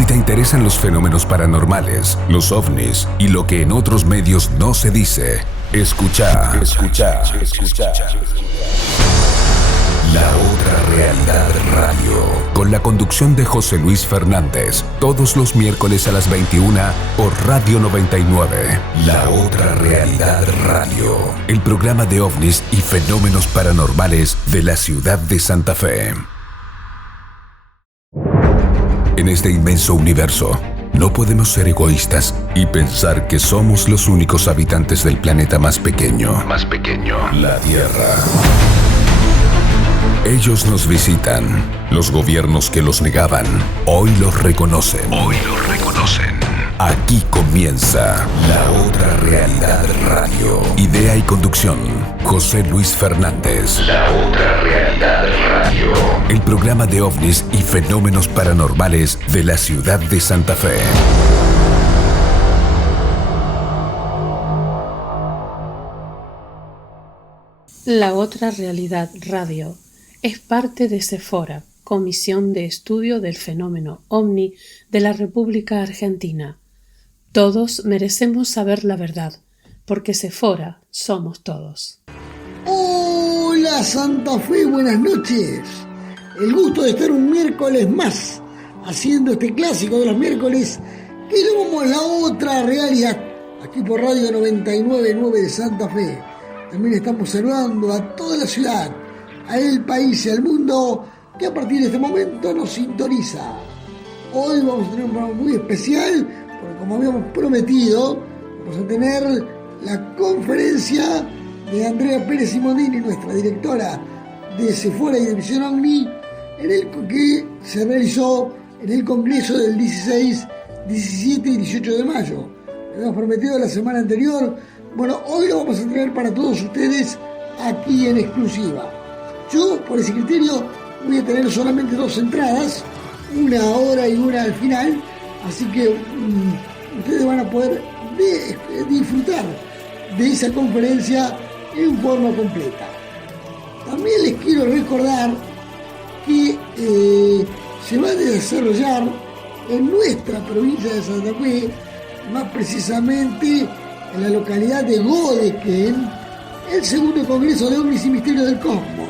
Si te interesan los fenómenos paranormales, los ovnis y lo que en otros medios no se dice, escucha. La Otra Realidad Radio, con la conducción de José Luis Fernández, todos los miércoles a las 21 por Radio 99. La Otra Realidad Radio, el programa de ovnis y fenómenos paranormales de la ciudad de Santa Fe. En este inmenso universo, no podemos ser egoístas y pensar que somos los únicos habitantes del planeta más pequeño, la Tierra. Ellos nos visitan. Los gobiernos que los negaban, hoy los reconocen. Aquí comienza La Otra Realidad Radio. Idea y conducción, José Luis Fernández. La Otra Realidad Radio. El programa de ovnis y fenómenos paranormales de la ciudad de Santa Fe. La Otra Realidad Radio es parte de Sephora, Comisión de Estudio del Fenómeno OVNI de la República Argentina. Todos merecemos saber la verdad, porque Sephora somos todos. Hola Santa Fe, buenas noches. El gusto de estar un miércoles más haciendo este clásico de los miércoles que llamamos La Otra Realidad, aquí por Radio 99.9 de Santa Fe. También estamos saludando a toda la ciudad, al país y al mundo que a partir de este momento nos sintoniza. Hoy vamos a tener un programa muy especial, porque como habíamos prometido, vamos a tener la conferencia de Andrea Pérez Simondini, nuestra directora de Sephora y de Visión OVNI, en el que se realizó en el Congreso del 16, 17 y 18 de mayo. Lo habíamos prometido la semana anterior. Bueno, hoy lo vamos a traer para todos ustedes aquí en exclusiva. Yo, por ese criterio, voy a tener solamente 2 entradas, una ahora y una al final, así que ustedes van a poder disfrutar de esa conferencia en forma completa. También les quiero recordar que se va a desarrollar en nuestra provincia de Santa Fe, más precisamente en la localidad de Godequén, el segundo Congreso de OVNIs y Misterios del Cosmos.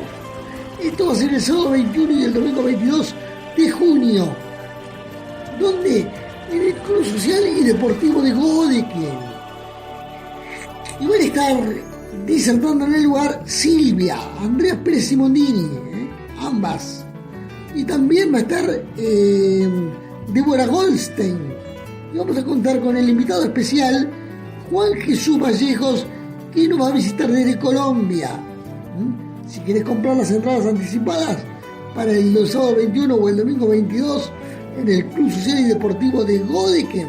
Esto va a ser el sábado 21 y el domingo 22 de junio. ¿Dónde? En el Club Social y Deportivo de Godequén. Y van a estar disertando en el lugar Silvia, Andrea Pérez Simondini, ambas. Y también va a estar Débora Goldstein. Y vamos a contar con el invitado especial Juan Jesús Vallejos, que nos va a visitar desde Colombia. Si querés comprar las entradas anticipadas para el sábado 21 o el domingo 22 en el Club Social y Deportivo de Godequén,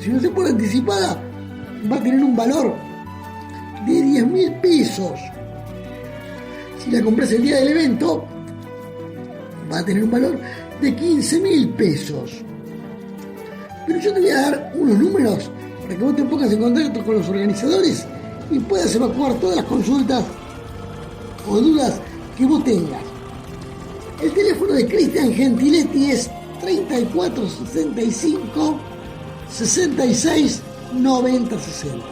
si no se pone anticipada, va a tener un valor de 10.000 pesos. Si la compras el día del evento, va a tener un valor de 15.000 pesos. Pero yo te voy a dar unos números para que vos te pongas en contacto con los organizadores y puedas evacuar todas las consultas o dudas que vos tengas. El teléfono de Cristian Gentiletti es 3465 66 90 60.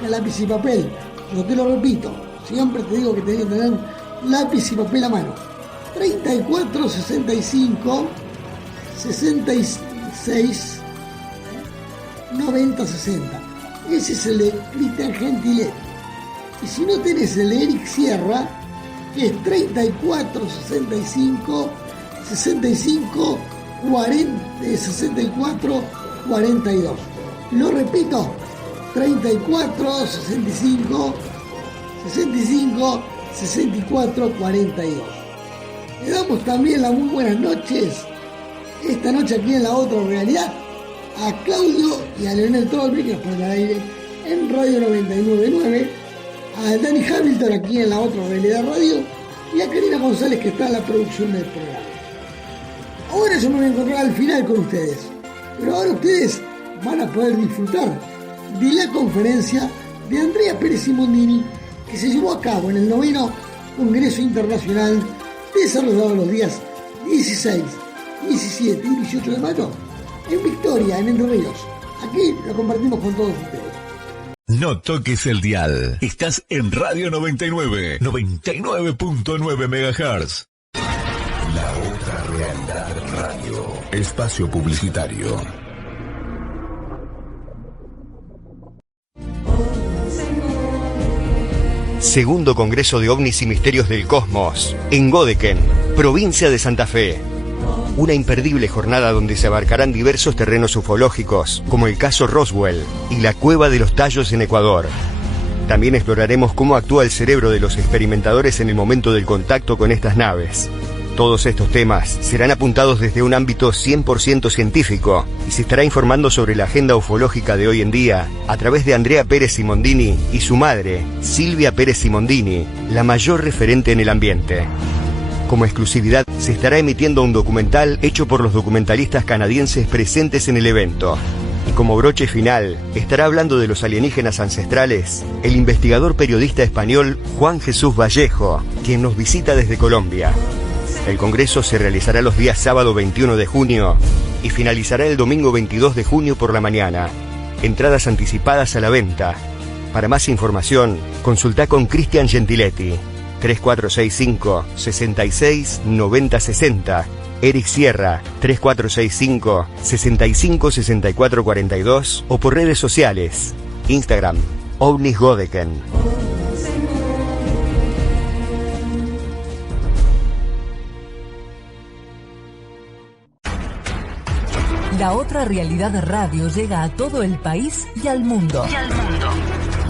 Con lápiz y papel, yo te lo repito, siempre te digo que tenés que tener lápiz y papel a mano. 3465 66 90 60. Ese es el de Cristian Gentiletti. Y si no tenés el de Eric Sierra, que es 34 65 65 40 64 42. Lo repito, 34 65 65 64 42. Le damos también las muy buenas noches esta noche aquí en La Otra Realidad a Claudio y a Leonel Trolby, que nos ponen al aire en Radio 99.9, a Dani Hamilton aquí en La Otra Realidad Radio y a Karina González, que está en la producción del programa. Ahora yo me voy a encontrar al final con ustedes, pero ahora ustedes van a poder disfrutar de la conferencia de Andrea Pérez Simondini, que se llevó a cabo en el 9º Congreso Internacional, desarrollado los días 16, 17 y 18 de mayo en Victoria, en Entre Ríos. Aquí lo compartimos con todos ustedes. No toques el dial. Estás en Radio 99, 99.9 MHz. La otra realidad radio. Espacio publicitario. Segundo Congreso de OVNIs y Misterios del Cosmos, en Godeken, provincia de Santa Fe. Una imperdible jornada donde se abarcarán diversos terrenos ufológicos, como el caso Roswell y la Cueva de los Tallos en Ecuador. También exploraremos cómo actúa el cerebro de los experimentadores en el momento del contacto con estas naves. Todos estos temas serán apuntados desde un ámbito 100% científico y se estará informando sobre la agenda ufológica de hoy en día a través de Andrea Pérez Simondini y su madre, Silvia Pérez Simondini, la mayor referente en el ambiente. Como exclusividad, se estará emitiendo un documental hecho por los documentalistas canadienses presentes en el evento. Y como broche final, estará hablando de los alienígenas ancestrales el investigador periodista español Juan Jesús Vallejo, quien nos visita desde Colombia. El congreso se realizará los días sábado 21 de junio y finalizará el domingo 22 de junio por la mañana. Entradas anticipadas a la venta. Para más información, consulta con Cristian Gentiletti, 3465 66 90 60. Eric Sierra, 3465 65 64 42 o por redes sociales. Instagram, OVNIS Godeken. La otra realidad radio llega a todo el país y al mundo.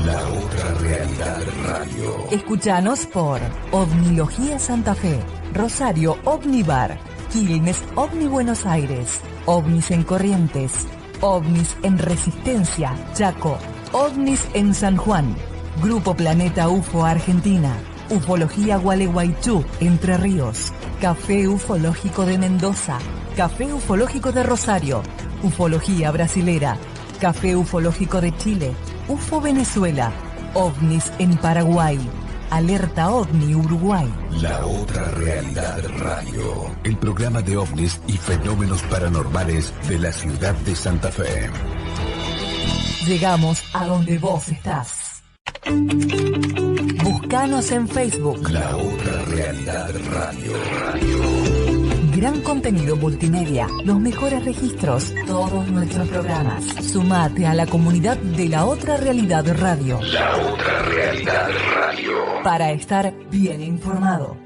La otra realidad radio. Escúchanos por Ovnilogía Santa Fe, Rosario Ovnibar, Quilmes Ovni Buenos Aires, OVNIS en Corrientes, OVNIS en Resistencia, Chaco, OVNIS en San Juan, Grupo Planeta UFO Argentina, Ufología Gualeguaychú, Entre Ríos, Café Ufológico de Mendoza, Café Ufológico de Rosario, Ufología Brasilera, Café Ufológico de Chile, UFO Venezuela, OVNIS en Paraguay, Alerta OVNI Uruguay. La otra realidad radio. El programa de ovnis y fenómenos paranormales de la ciudad de Santa Fe. Llegamos a donde vos estás. Búscanos en Facebook. La otra realidad radio. Gran contenido multimedia, los mejores registros, todos nuestros programas. Sumate a la comunidad de La Otra Realidad Radio. La otra realidad radio. Para estar bien informado.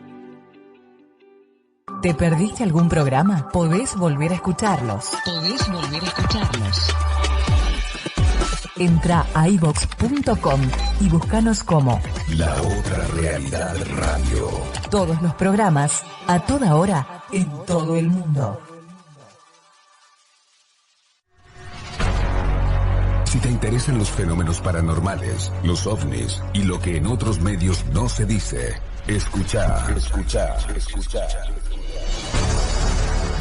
¿Te perdiste algún programa? Podés volver a escucharlos. Entra a iVox.com y búscanos como La otra realidad radio. todos los programas, a toda hora, en todo el mundo. Si te interesan los fenómenos paranormales, los ovnis y lo que en otros medios no se dice, escucha.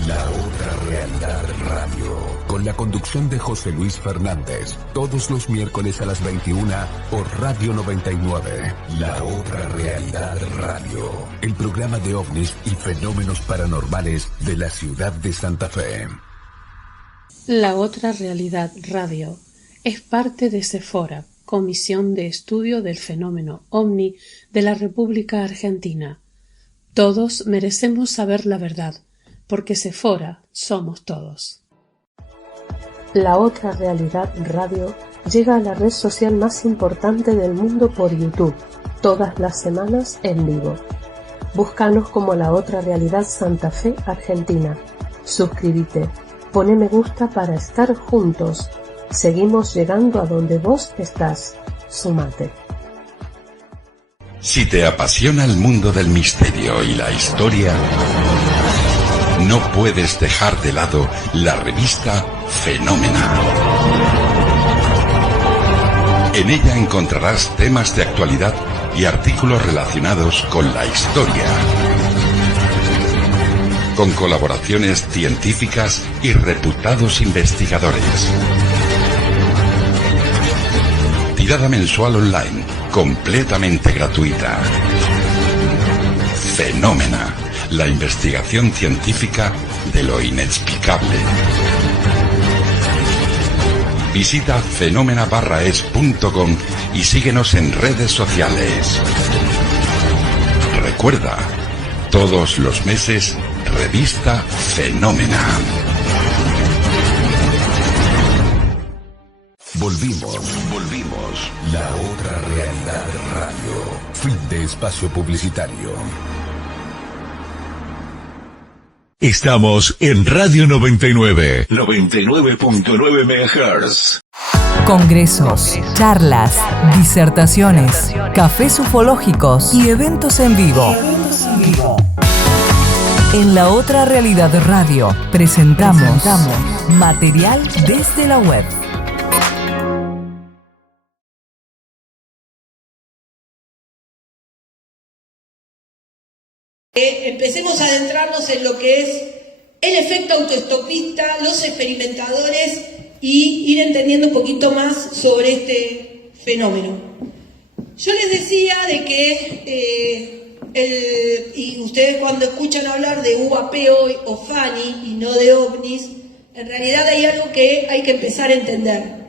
La otra realidad radio, con la conducción de José Luis Fernández, todos los miércoles a las 21 por Radio 99. La otra realidad radio, el programa de ovnis y fenómenos paranormales de la ciudad de Santa Fe. La otra realidad radio es parte de Sephora, Comisión de Estudio del Fenómeno OVNI de la República Argentina. Todos merecemos saber la verdad, porque Sephora somos todos. La otra realidad radio llega a la red social más importante del mundo por YouTube, todas las semanas en vivo. Búscanos como La Otra Realidad Santa Fe Argentina. Suscríbete, pone me gusta para estar juntos. Seguimos llegando a donde vos estás. Sumate. Si te apasiona el mundo del misterio y la historia, no puedes dejar de lado la revista Fenómena. En ella encontrarás temas de actualidad y artículos relacionados con la historia, con colaboraciones científicas y reputados investigadores. Tirada mensual online, completamente gratuita. Fenómena, la investigación científica de lo inexplicable. Visita fenomena-es.com y síguenos en redes sociales. Recuerda, todos los meses, revista Fenómena. Volvimos. La otra realidad radio. Fin de espacio publicitario. Estamos en Radio 99, 99.9 MHz. Congresos, charlas, disertaciones, cafés ufológicos y eventos en vivo. En La Otra Realidad Radio presentamos material desde la web. Empecemos a adentrarnos en lo que es el efecto autoestopista, los experimentadores y ir entendiendo un poquito más sobre este fenómeno. Yo les decía de que, y ustedes cuando escuchan hablar de UAP hoy o FANI y no de ovnis, en realidad hay algo que hay que empezar a entender.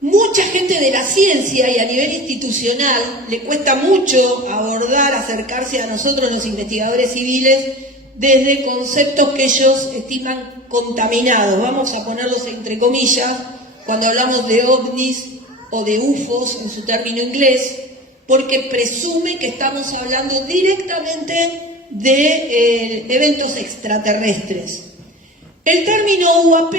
Mucha gente de la ciencia y a nivel institucional le cuesta mucho abordar, acercarse a nosotros los investigadores civiles desde conceptos que ellos estiman contaminados. Vamos a ponerlos entre comillas cuando hablamos de ovnis o de UFOs en su término inglés, porque presume que estamos hablando directamente de eventos extraterrestres. El término UAP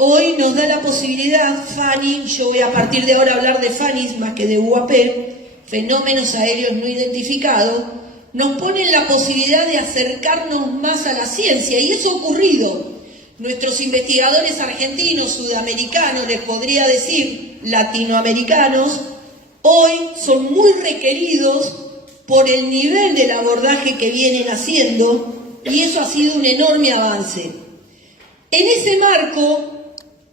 hoy nos da la posibilidad, FANI, yo voy a partir de ahora hablar de FANIs más que de UAP, fenómenos aéreos no identificados, nos ponen la posibilidad de acercarnos más a la ciencia, y eso ha ocurrido. Nuestros investigadores argentinos, sudamericanos, les podría decir latinoamericanos, hoy son muy requeridos por el nivel del abordaje que vienen haciendo, y eso ha sido un enorme avance. En ese marco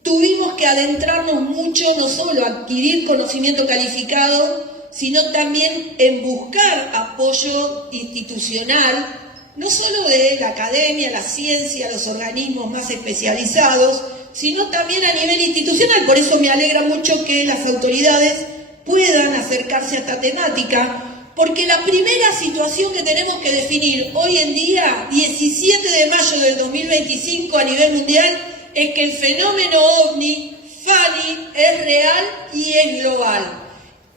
tuvimos que adentrarnos mucho, no solo a adquirir conocimiento calificado, sino también en buscar apoyo institucional, no solo de la academia, la ciencia, los organismos más especializados, sino también a nivel institucional. Por eso me alegra mucho que las autoridades puedan acercarse a esta temática, porque la primera situación que tenemos que definir hoy en día, 17 de mayo del 2025 a nivel mundial, es que el fenómeno ovni, FANI, es real y es global.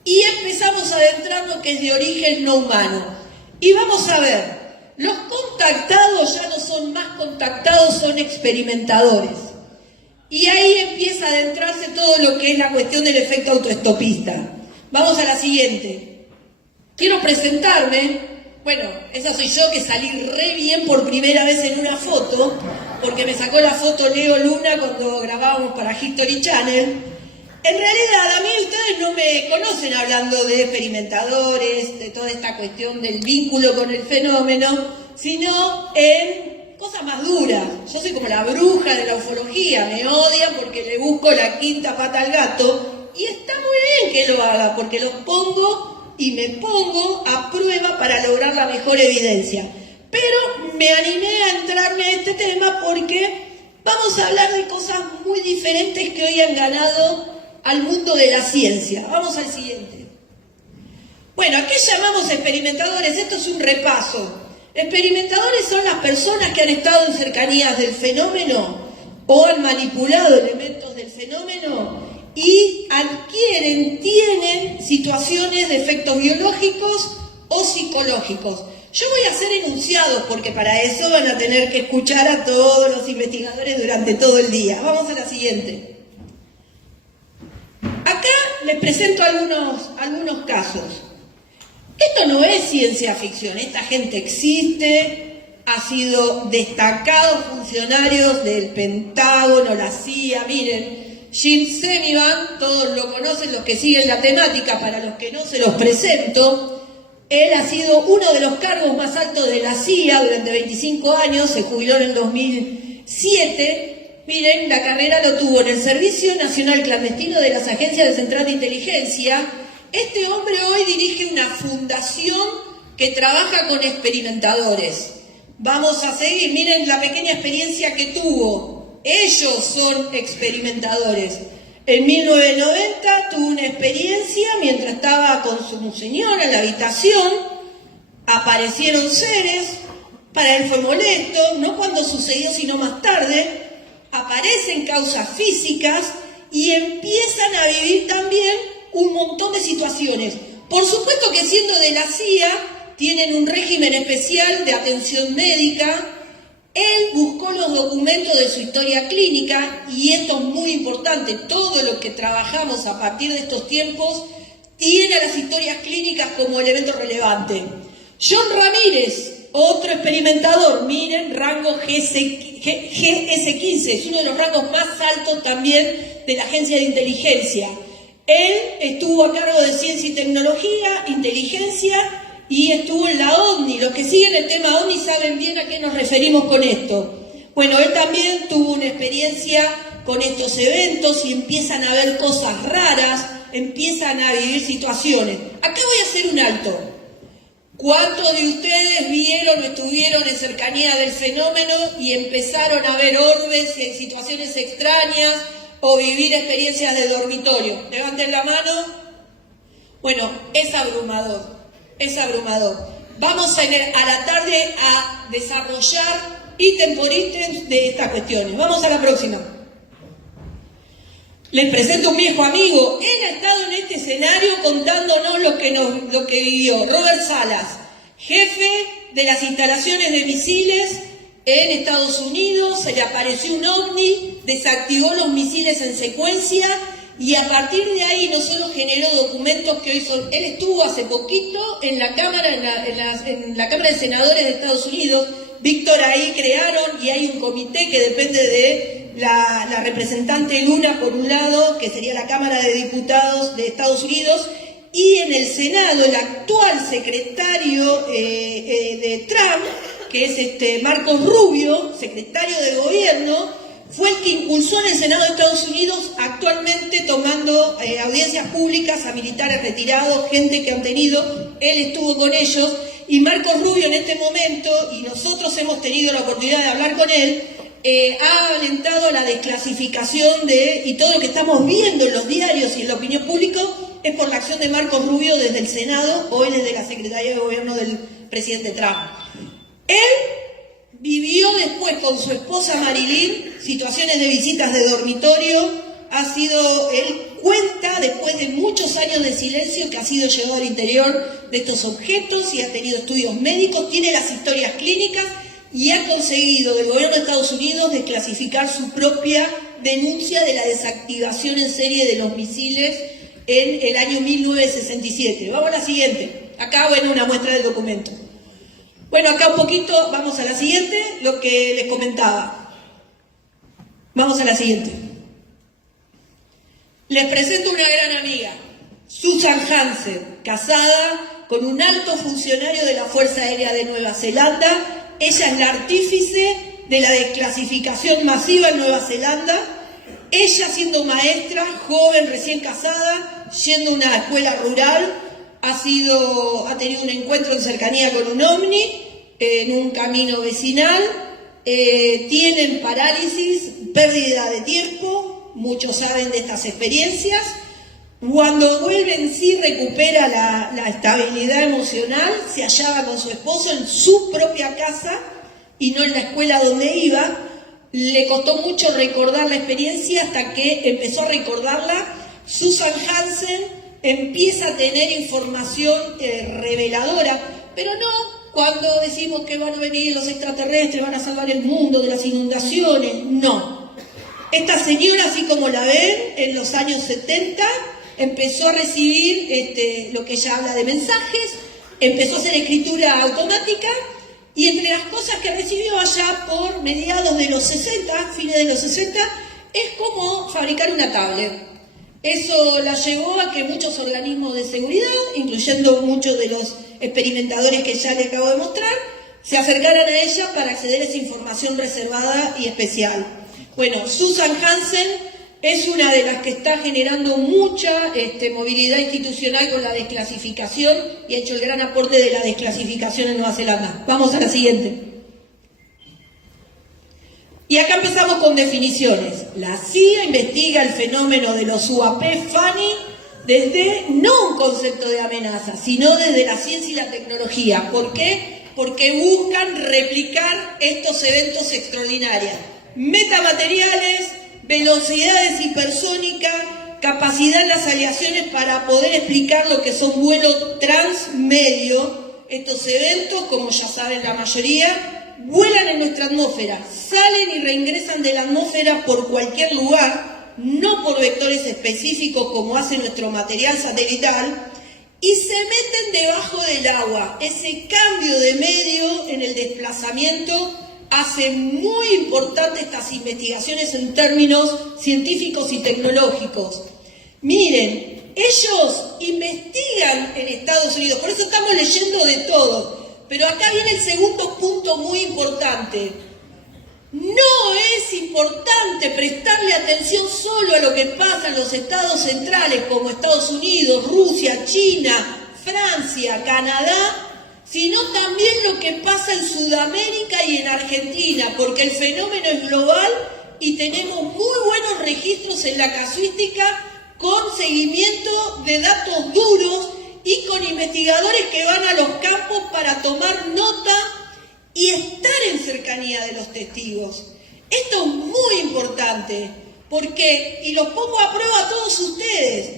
Y empezamos a adentrarnos que es de origen no humano. Y vamos a ver, los contactados ya no son más contactados, son experimentadores. Y ahí empieza a adentrarse todo lo que es la cuestión del efecto autoestopista. Vamos a la siguiente. Quiero presentarme. Bueno, esa soy yo, que salí re bien por primera vez en una foto, porque me sacó la foto Leo Luna cuando grabábamos para History Channel. En realidad, a mí ustedes no me conocen hablando de experimentadores, de toda esta cuestión del vínculo con el fenómeno, sino en cosas más duras. Yo soy como la bruja de la ufología, me odian porque le busco la quinta pata al gato, y está muy bien que lo haga, porque los pongo y me pongo a prueba para lograr la mejor evidencia. Pero me animé a entrarme a este tema porque vamos a hablar de cosas muy diferentes que hoy han ganado al mundo de la ciencia. Vamos al siguiente. Bueno, ¿a qué llamamos experimentadores? Esto es un repaso. Experimentadores son las personas que han estado en cercanías del fenómeno o han manipulado elementos del fenómeno y tienen situaciones de efectos biológicos o psicológicos. Yo voy a hacer enunciados porque para eso van a tener que escuchar a todos los investigadores durante todo el día. Vamos a la siguiente. Acá les presento algunos casos. Esto no es ciencia ficción, esta gente existe, ha sido destacados funcionarios del Pentágono, la CIA, miren. Jim Semivan, todos lo conocen, los que siguen la temática, para los que no se los presento. Él ha sido uno de los cargos más altos de la CIA durante 25 años, se jubiló en el 2007. Miren, la carrera lo tuvo en el Servicio Nacional Clandestino de las Agencias de Central de Inteligencia. Este hombre hoy dirige una fundación que trabaja con experimentadores. Vamos a seguir, miren la pequeña experiencia que tuvo. Ellos son experimentadores. En 1990 tuvo una experiencia mientras estaba con su señora en la habitación, aparecieron seres, para él fue molesto, no cuando sucedió sino más tarde, aparecen causas físicas y empiezan a vivir también un montón de situaciones. Por supuesto que siendo de la CIA, tienen un régimen especial de atención médica. Él buscó los documentos de su historia clínica y esto es muy importante, todo lo que trabajamos a partir de estos tiempos tiene a las historias clínicas como elemento relevante. John Ramírez, otro experimentador, miren, rango GS15, es uno de los rangos más altos también de la agencia de inteligencia. Él estuvo a cargo de ciencia y tecnología, inteligencia, y estuvo en la OVNI. Los que siguen el tema OVNI saben bien a qué nos referimos con esto. Bueno, él también tuvo una experiencia con estos eventos y empiezan a ver cosas raras, empiezan a vivir situaciones. Acá voy a hacer un alto. ¿Cuántos de ustedes vieron o estuvieron en cercanía del fenómeno y empezaron a ver orbes y situaciones extrañas o vivir experiencias de dormitorio? Levanten la mano. Bueno, es abrumador. Es abrumador. Vamos a la tarde a desarrollar ítem por ítem de estas cuestiones. Vamos a la próxima. Les presento a un viejo amigo. Él ha estado en este escenario contándonos lo que vivió. Robert Salas, jefe de las instalaciones de misiles en Estados Unidos. Se le apareció un ovni, desactivó los misiles en secuencia. Y a partir de ahí no solo generó documentos que hoy son... Él estuvo hace poquito en la Cámara, en la Cámara de Senadores de Estados Unidos. Víctor, ahí crearon y hay un comité que depende de la representante Luna, por un lado, que sería la Cámara de Diputados de Estados Unidos, y en el Senado el actual secretario de Trump, que es Marcos Rubio, secretario de Gobierno, fue el que impulsó en el Senado de Estados Unidos, actualmente tomando audiencias públicas a militares retirados, gente que han tenido, él estuvo con ellos, y Marcos Rubio en este momento, y nosotros hemos tenido la oportunidad de hablar con él, ha alentado la desclasificación y todo lo que estamos viendo en los diarios y en la opinión pública es por la acción de Marcos Rubio desde el Senado, hoy desde la Secretaría de Gobierno del presidente Trump. Él vivió después con su esposa Marilyn situaciones de visitas de dormitorio, él cuenta después de muchos años de silencio que ha sido llevado al interior de estos objetos y ha tenido estudios médicos, tiene las historias clínicas y ha conseguido del gobierno de Estados Unidos desclasificar su propia denuncia de la desactivación en serie de los misiles en el año 1967. Vamos a la siguiente. Acá, bueno, una muestra del documento. Bueno, acá un poquito, vamos a la siguiente, lo que les comentaba. Vamos a la siguiente. Les presento una gran amiga, Susan Hansen, casada con un alto funcionario de la Fuerza Aérea de Nueva Zelanda. Ella es la artífice de la desclasificación masiva en Nueva Zelanda. Ella siendo maestra, joven, recién casada, yendo a una escuela rural, ha tenido un encuentro en cercanía con un ovni, en un camino vecinal, tienen parálisis, pérdida de tiempo, muchos saben de estas experiencias. Cuando vuelve en sí recupera la estabilidad emocional, se hallaba con su esposo en su propia casa y no en la escuela donde iba. Le costó mucho recordar la experiencia hasta que empezó a recordarla. Susan Hansen empieza a tener información reveladora, pero no cuando decimos que van a venir los extraterrestres, van a salvar el mundo de las inundaciones, no. Esta señora, así como la ven, en los años 70 empezó a recibir lo que ella habla de mensajes, empezó a hacer escritura automática y entre las cosas que recibió allá por mediados de los 60, fines de los 60, es como fabricar una tablet. Eso la llevó a que muchos organismos de seguridad, incluyendo muchos de los experimentadores que ya le acabo de mostrar, se acercaran a ella para acceder a esa información reservada y especial. Bueno, Susan Hansen es una de las que está generando mucha movilidad institucional con la desclasificación y ha hecho el gran aporte de la desclasificación en Nueva Zelanda. Vamos a la siguiente. Y acá empezamos con definiciones. La CIA investiga el fenómeno de los UAP FANI desde no un concepto de amenaza, sino desde la ciencia y la tecnología. ¿Por qué? Porque buscan replicar estos eventos extraordinarios. Metamateriales, velocidades hipersónicas, capacidad en las aleaciones para poder explicar lo que son vuelos transmedio. Estos eventos, como ya saben la mayoría, vuelan en nuestra atmósfera, salen y reingresan de la atmósfera por cualquier lugar, no por vectores específicos como hace nuestro material satelital, y se meten debajo del agua. Ese cambio de medio en el desplazamiento hace muy importante estas investigaciones en términos científicos y tecnológicos. Miren, ellos investigan en Estados Unidos, por eso estamos leyendo de todo, pero acá viene el segundo punto muy importante. No es importante prestarle atención solo a lo que pasa en los estados centrales como Estados Unidos, Rusia, China, Francia, Canadá, sino también lo que pasa en Sudamérica y en Argentina, porque el fenómeno es global y tenemos muy buenos registros en la casuística con seguimiento de datos duros y con investigadores que van a los campos para tomar nota y estar en cercanía de los testigos. Esto es muy importante, porque, y los pongo a prueba a todos ustedes,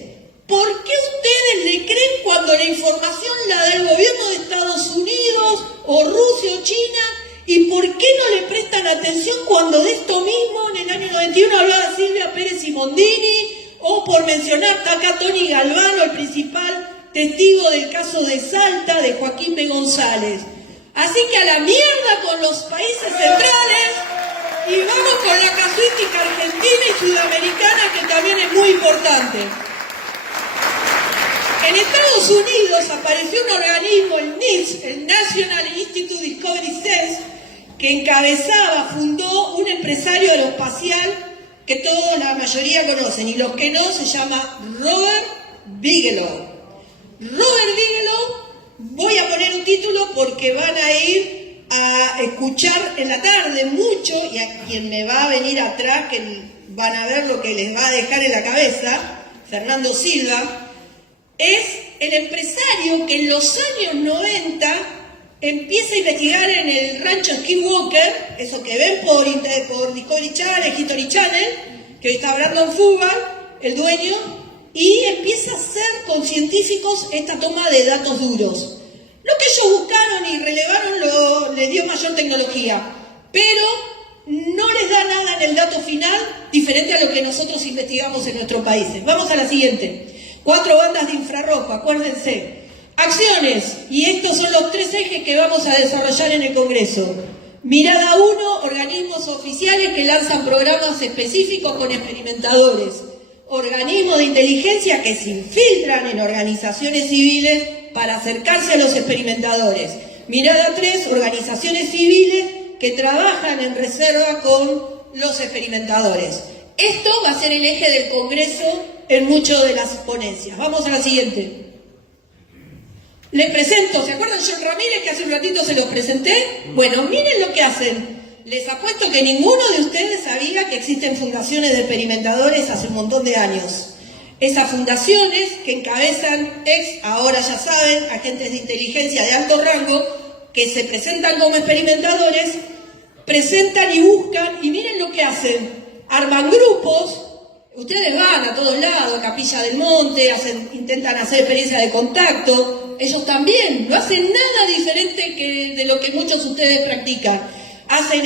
¿por qué ustedes le creen cuando la información la del gobierno de Estados Unidos, o Rusia, o China, y por qué no le prestan atención cuando de esto mismo en el año 91 hablaba Silvia Pérez Simondini, o por mencionar acá Tony Galvano, el principal testigo del caso de Salta, de Joaquín B. González? Así que a la mierda con los países centrales y vamos con la casuística argentina y sudamericana, que también es muy importante. En Estados Unidos apareció un organismo, el NIST, el National Institute Discovery Sense, que fundó un empresario aeroespacial que todos, la mayoría conocen, y los que no, se llama Robert Bigelow. Robert Bigelow, voy a poner un título porque van a ir a escuchar en la tarde mucho, y a quien me va a venir atrás, que van a ver lo que les va a dejar en la cabeza, Fernando Silva, es el empresario que en los años 90 empieza a investigar en el rancho Skinwalker, eso que ven por Discovery Channel, History Channel, que hoy está Brandon Fugal, el dueño, y empieza a hacer con científicos esta toma de datos duros. Lo que ellos buscaron y relevaron les dio mayor tecnología, pero no les da nada en el dato final diferente a lo que nosotros investigamos en nuestros países. Vamos a la siguiente. 4 bandas de infrarrojo, acuérdense. Acciones, y estos son los 3 ejes que vamos a desarrollar en el Congreso. Mirada 1, organismos oficiales que lanzan programas específicos con experimentadores. Organismos de inteligencia que se infiltran en organizaciones civiles para acercarse a los experimentadores. Mirada 3, organizaciones civiles que trabajan en reserva con los experimentadores. Esto va a ser el eje del Congreso en muchas de las ponencias. Vamos a la siguiente. Les presento, ¿se acuerdan de John Ramírez que hace un ratito se los presenté? Bueno, miren lo que hacen. Les apuesto que ninguno de ustedes sabía que existen fundaciones de experimentadores hace un montón de años. Esas fundaciones que encabezan ahora ya saben, agentes de inteligencia de alto rango, que se presentan como experimentadores, presentan y buscan, y miren lo que hacen. Arman grupos. Ustedes van a todos lados, Capilla del Monte, intentan hacer experiencias de contacto. Ellos también no hacen nada diferente de lo que muchos de ustedes practican. Hacen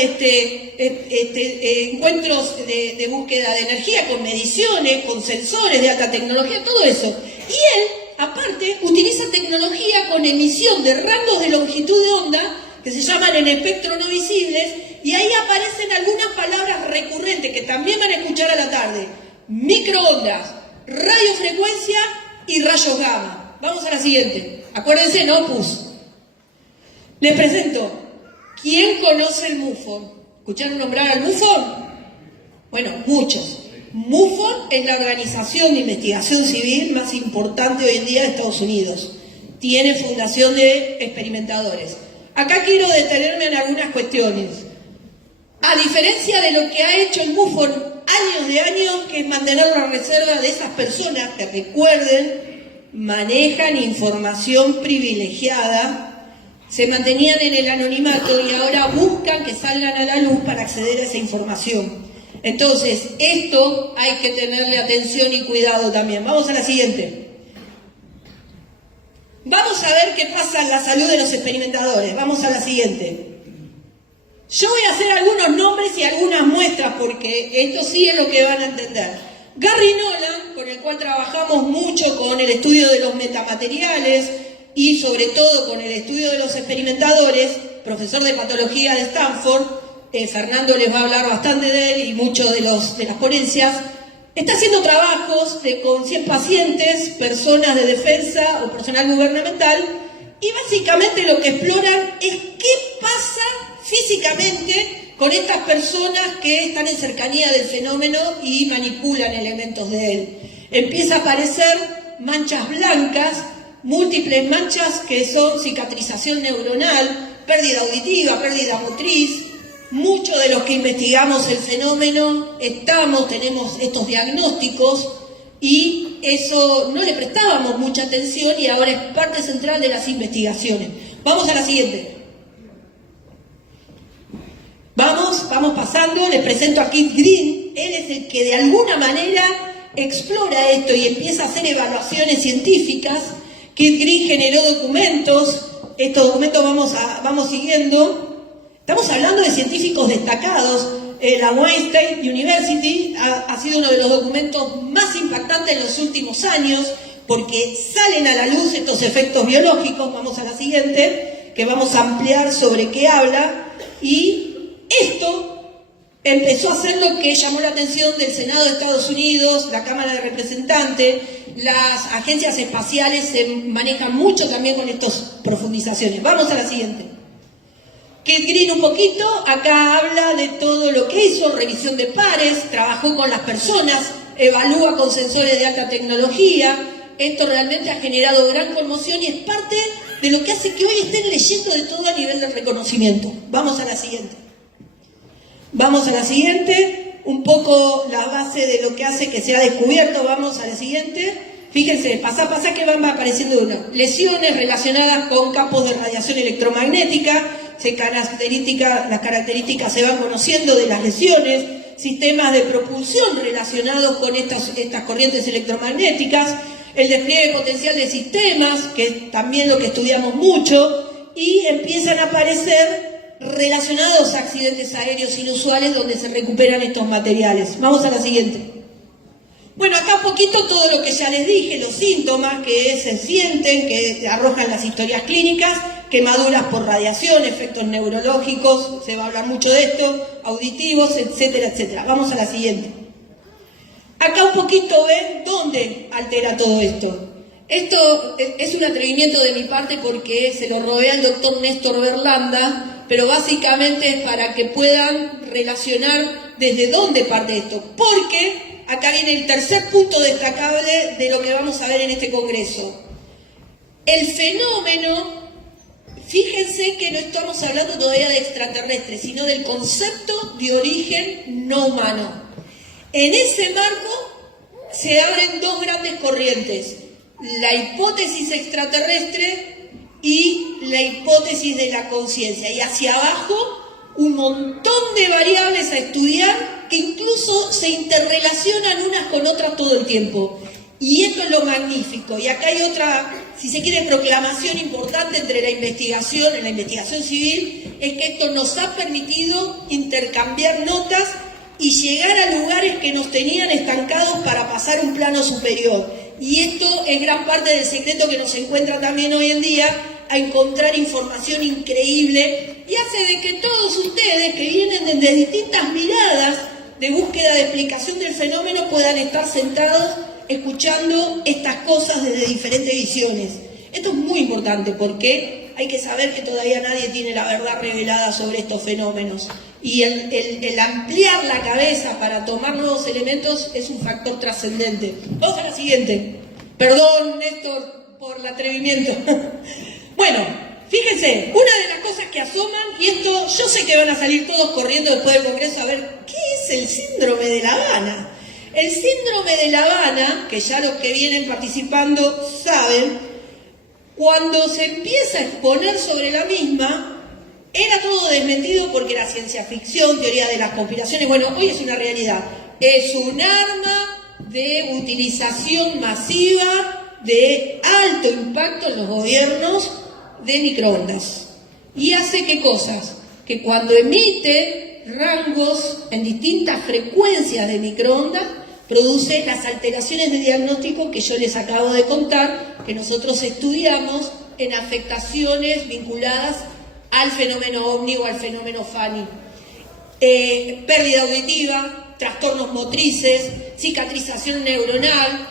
encuentros de búsqueda de energía con mediciones, con sensores de alta tecnología, todo eso. Y él, aparte, utiliza tecnología con emisión de rangos de longitud de onda que se llaman en espectro no visibles, y ahí aparecen algunas palabras recurrentes que también van a escuchar a la tarde. Microondas, radiofrecuencia y rayos gamma. Vamos a la siguiente. Acuérdense, no PUS. Les presento. ¿Quién conoce el MUFON? ¿Escucharon nombrar al MUFON? Bueno, muchos. MUFON es la organización de investigación civil más importante hoy en día de Estados Unidos. Tiene fundación de experimentadores. Acá quiero detenerme en algunas cuestiones. A diferencia de lo que ha hecho el MUFON años de años, que es mantener la reserva de esas personas que, recuerden, manejan información privilegiada, se mantenían en el anonimato y ahora buscan que salgan a la luz para acceder a esa información. Entonces, esto hay que tenerle atención y cuidado también. Vamos a la siguiente. Vamos a ver qué pasa en la salud de los experimentadores. Vamos a la siguiente. Yo voy a hacer algunos nombres y algunas muestras porque esto sí es lo que van a entender. Gary Nolan, con el cual trabajamos mucho con el estudio de los metamateriales y sobre todo con el estudio de los experimentadores, profesor de patología de Stanford, Fernando les va a hablar bastante de él y mucho de las ponencias, está haciendo trabajos con 100 pacientes, personas de defensa o personal gubernamental, y básicamente lo que exploran es qué pasa físicamente con estas personas que están en cercanía del fenómeno y manipulan elementos de él. Empieza a aparecer manchas blancas, múltiples manchas que son cicatrización neuronal, pérdida auditiva, pérdida motriz. Muchos de los que investigamos el fenómeno tenemos estos diagnósticos y eso no le prestábamos mucha atención y ahora es parte central de las investigaciones. Vamos a la siguiente. Vamos pasando, les presento a Keith Green. Él es el que de alguna manera explora esto y empieza a hacer evaluaciones científicas. Keith Green generó documentos, estos documentos vamos siguiendo. Estamos hablando de científicos destacados. La Wayne State University ha sido uno de los documentos más impactantes en los últimos años porque salen a la luz estos efectos biológicos. Vamos a la siguiente, que vamos a ampliar sobre qué habla. Y esto empezó a ser lo que llamó la atención del Senado de Estados Unidos, la Cámara de Representantes, las agencias espaciales se manejan mucho también con estas profundizaciones. Vamos a la siguiente. Keith Green un poquito, acá habla de todo lo que hizo, revisión de pares, trabajó con las personas, evalúa con sensores de alta tecnología. Esto realmente ha generado gran conmoción y es parte de lo que hace que hoy estén leyendo de todo a nivel del reconocimiento. Vamos a la siguiente. Vamos a la siguiente, un poco la base de lo que hace que se ha descubierto. Vamos a la siguiente. Fíjense, pasa que van apareciendo lesiones relacionadas con campos de radiación electromagnética, las características se van conociendo de las lesiones, sistemas de propulsión relacionados con estas corrientes electromagnéticas, el despliegue potencial de sistemas, que es también lo que estudiamos mucho, y empiezan a aparecer relacionados a accidentes aéreos inusuales donde se recuperan estos materiales. Vamos a la siguiente. Bueno, acá un poquito todo lo que ya les dije, los síntomas que se sienten, que arrojan las historias clínicas, quemaduras por radiación, efectos neurológicos, se va a hablar mucho de esto, auditivos, etcétera, etcétera. Vamos a la siguiente. Acá un poquito ven dónde altera todo esto. Esto es un atrevimiento de mi parte porque se lo robé al doctor Néstor Berlanda, pero básicamente es para que puedan relacionar desde dónde parte esto. Porque acá viene el tercer punto destacable de lo que vamos a ver en este congreso. El fenómeno, fíjense que no estamos hablando todavía de extraterrestres, sino del concepto de origen no humano. En ese marco se abren dos grandes corrientes, la hipótesis extraterrestre y la hipótesis de la conciencia. Y hacia abajo un montón de variables a estudiar que incluso se interrelacionan unas con otras todo el tiempo. Y esto es lo magnífico. Y acá hay otra, si se quiere, proclamación importante entre la investigación, en la investigación civil, es que esto nos ha permitido intercambiar notas y llegar a lugares que nos tenían estancados para pasar a un plano superior. Y esto es gran parte del secreto que nos encuentra también hoy en día, a encontrar información increíble, y hace de que todos ustedes que vienen desde distintas miradas de búsqueda de explicación del fenómeno puedan estar sentados escuchando estas cosas desde diferentes visiones. Esto es muy importante porque hay que saber que todavía nadie tiene la verdad revelada sobre estos fenómenos. Y el ampliar la cabeza para tomar nuevos elementos es un factor trascendente. Vamos a la siguiente. Perdón, Néstor, por el atrevimiento. Bueno, fíjense, una de las cosas que asoman, y esto yo sé que van a salir todos corriendo después del Congreso a ver, ¿qué es el síndrome de La Habana? El síndrome de La Habana, que ya los que vienen participando saben, cuando se empieza a exponer sobre la misma, era todo desmentido porque era ciencia ficción, teoría de las conspiraciones. Bueno, hoy es una realidad. Es un arma de utilización masiva de alto impacto en los gobiernos de microondas. ¿Y hace qué cosas? Que cuando emite rangos en distintas frecuencias de microondas, produce las alteraciones de diagnóstico que yo les acabo de contar, que nosotros estudiamos en afectaciones vinculadas al fenómeno OVNI o al fenómeno FANI. Pérdida auditiva, trastornos motrices, cicatrización neuronal,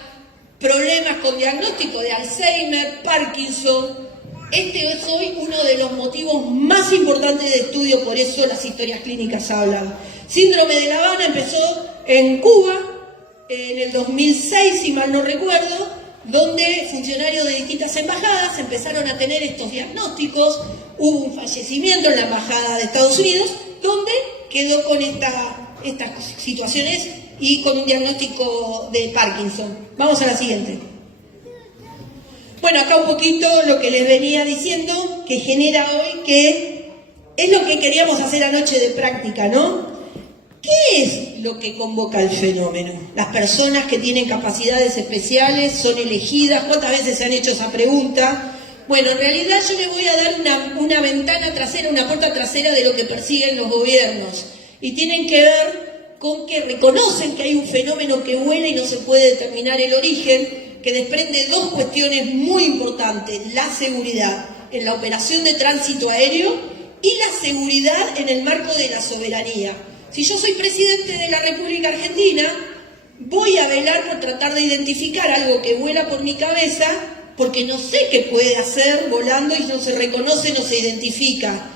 problemas con diagnóstico de Alzheimer, Parkinson. Este es hoy uno de los motivos más importantes de estudio, por eso las historias clínicas hablan. Síndrome de La Habana empezó en Cuba en el 2006, si mal no recuerdo, donde funcionarios de distintas embajadas empezaron a tener estos diagnósticos. Hubo un fallecimiento en la embajada de Estados Unidos, donde quedó con estas situaciones y con un diagnóstico de Parkinson. Vamos a la siguiente. Bueno, acá un poquito lo que les venía diciendo, que genera hoy, que es lo que queríamos hacer anoche de práctica, ¿no? ¿Qué es lo que convoca el fenómeno? Las personas que tienen capacidades especiales son elegidas. ¿Cuántas veces se han hecho esa pregunta? Bueno, en realidad yo les voy a dar una ventana trasera, una puerta trasera de lo que persiguen los gobiernos. Y tienen que ver con que reconocen que hay un fenómeno que vuela y no se puede determinar el origen, que desprende dos cuestiones muy importantes: la seguridad en la operación de tránsito aéreo y la seguridad en el marco de la soberanía. Si yo soy presidente de la República Argentina, voy a velar por tratar de identificar algo que vuela por mi cabeza, porque no sé qué puede hacer volando y no se reconoce, no se identifica.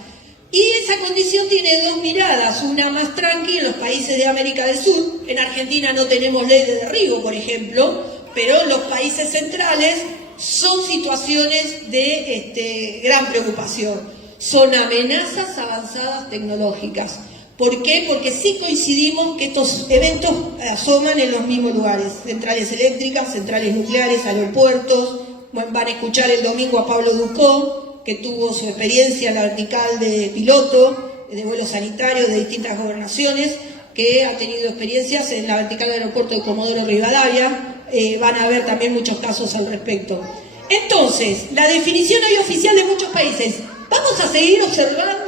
Y esa condición tiene dos miradas, una más tranqui en los países de América del Sur. En Argentina no tenemos ley de derribo, por ejemplo, pero los países centrales son situaciones de gran preocupación. Son amenazas avanzadas tecnológicas. ¿Por qué? Porque sí coincidimos que estos eventos asoman en los mismos lugares. Centrales eléctricas, centrales nucleares, aeropuertos. Van a escuchar el domingo a Pablo Ducó, que tuvo su experiencia en la vertical de piloto, de vuelos sanitarios de distintas gobernaciones, que ha tenido experiencias en la vertical del aeropuerto de Comodoro Rivadavia. Van a haber también muchos casos al respecto. Entonces, la definición hoy oficial de muchos países: ¿vamos a seguir observando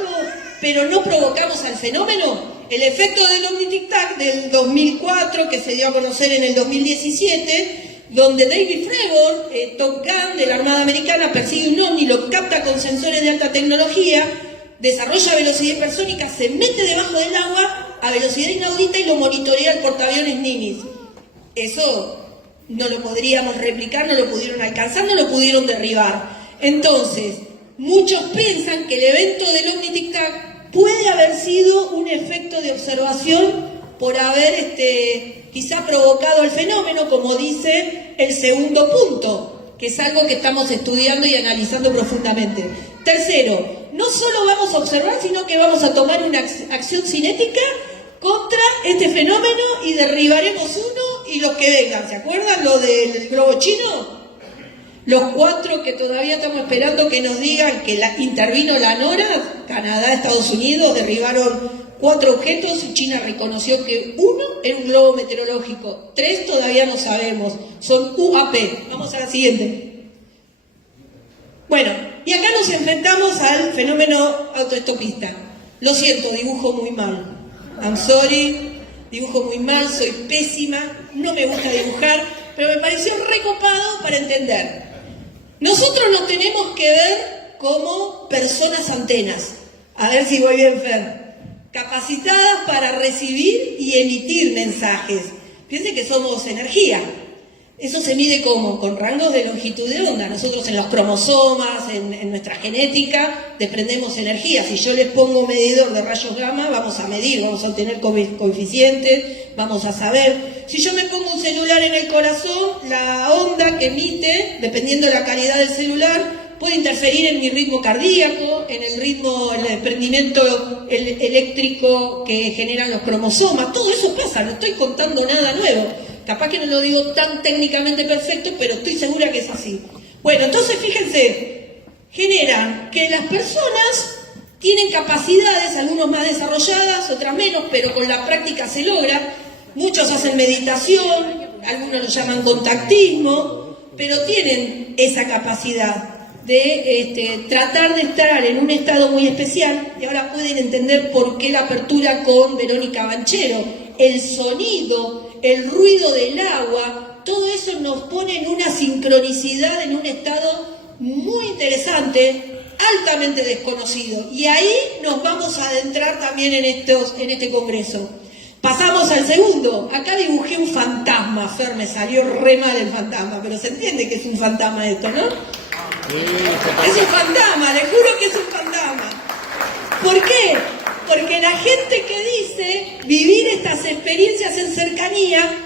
pero no provocamos al fenómeno? El efecto del OVNI Tic Tac del 2004, que se dio a conocer en el 2017, donde David Fravor, Top Gun de la Armada Americana, persigue un OVNI, lo capta con sensores de alta tecnología, desarrolla velocidad hipersónica, se mete debajo del agua a velocidad inaudita y lo monitorea el portaaviones Nimitz. Eso no lo podríamos replicar, no lo pudieron alcanzar, no lo pudieron derribar. Entonces, muchos piensan que el evento del OVNI Tic Tac puede haber sido un efecto de observación por haber quizá provocado el fenómeno, como dice el segundo punto, que es algo que estamos estudiando y analizando profundamente. Tercero, no solo vamos a observar, sino que vamos a tomar una acción cinética contra este fenómeno y derribaremos uno y los que vengan. ¿Se acuerdan lo del globo chino? Los 4 que todavía estamos esperando que nos digan que intervino la NORAD, Canadá, Estados Unidos, derribaron 4 objetos y China reconoció que uno era un globo meteorológico. 3 todavía no sabemos, son UAP. Vamos a la siguiente. Bueno, y acá nos enfrentamos al fenómeno autoestopista. Lo siento, dibujo muy mal. I'm sorry, dibujo muy mal, soy pésima, no me gusta dibujar, pero me pareció recopado para entender. Nosotros nos tenemos que ver como personas antenas, a ver si voy bien, Fer, capacitadas para recibir y emitir mensajes. Piensen que somos energía. Eso se mide ¿cómo? Con rangos de longitud de onda. Nosotros en los cromosomas, en nuestra genética, desprendemos energía. Si yo les pongo un medidor de rayos gamma, vamos a medir, vamos a obtener coeficientes, vamos a saber. Si yo me pongo un celular en el corazón, la onda que emite, dependiendo de la calidad del celular, puede interferir en mi ritmo cardíaco, en el ritmo, en el desprendimiento eléctrico que generan los cromosomas. Todo eso pasa, no estoy contando nada nuevo. Capaz que no lo digo tan técnicamente perfecto, pero estoy segura que es así. Bueno, entonces fíjense, generan que las personas tienen capacidades, algunos más desarrolladas, otras menos, pero con la práctica se logra. Muchos hacen meditación, algunos lo llaman contactismo, pero tienen esa capacidad de tratar de estar en un estado muy especial. Y ahora pueden entender por qué la apertura con Verónica Banchero. El sonido, el ruido del agua, todo eso nos pone en una sincronicidad, en un estado muy interesante, altamente desconocido. Y ahí nos vamos a adentrar también en este congreso. Pasamos al segundo. Acá dibujé un fantasma, Fer, me salió re mal el fantasma, pero se entiende que es un fantasma esto, ¿no? Es un fantasma, le juro que es un fantasma. ¿Por qué? Porque la gente que dice vivir estas experiencias en cercanía,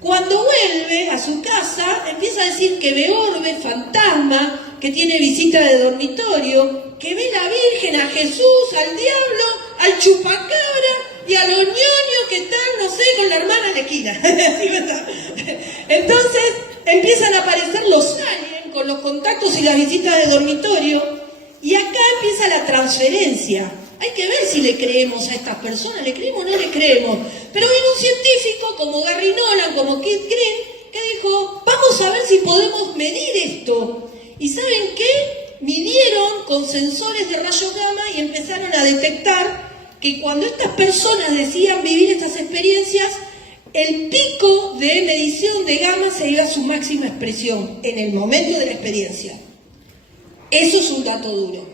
cuando vuelve a su casa, empieza a decir que ve orbe, fantasma, que tiene visita de dormitorio, que ve la Virgen, a Jesús, al diablo, al chupacabra y a los ñoños que están, no sé, con la hermana en la esquina. Entonces empiezan a aparecer los aliens con los contactos y las visitas de dormitorio, y acá empieza la transferencia. Hay que ver si le creemos a estas personas, ¿le creemos o no le creemos? Pero viene un científico como Gary Nolan, como Keith Green, que dijo, vamos a ver si podemos medir esto. ¿Y saben qué? Midieron con sensores de rayos gamma y empezaron a detectar que cuando estas personas decían vivir estas experiencias, el pico de medición de gamma se iba a su máxima expresión en el momento de la experiencia. Eso es un dato duro.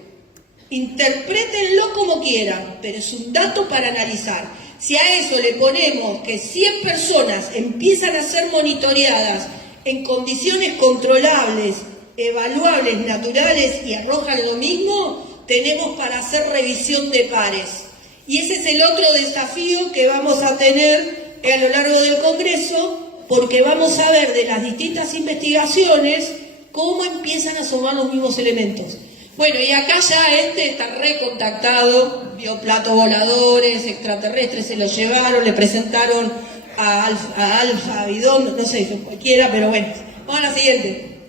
Interprétenlo como quieran, pero es un dato para analizar. Si a eso le ponemos que 100 personas empiezan a ser monitoreadas en condiciones controlables, evaluables, naturales y arrojan lo mismo, tenemos para hacer revisión de pares. Y ese es el otro desafío que vamos a tener a lo largo del Congreso, porque vamos a ver de las distintas investigaciones cómo empiezan a sumar los mismos elementos. Bueno, y acá ya está recontactado, vio platos voladores, extraterrestres se los llevaron, le presentaron a Alfa, a Bidón, no sé, cualquiera, pero bueno. Vamos a la siguiente.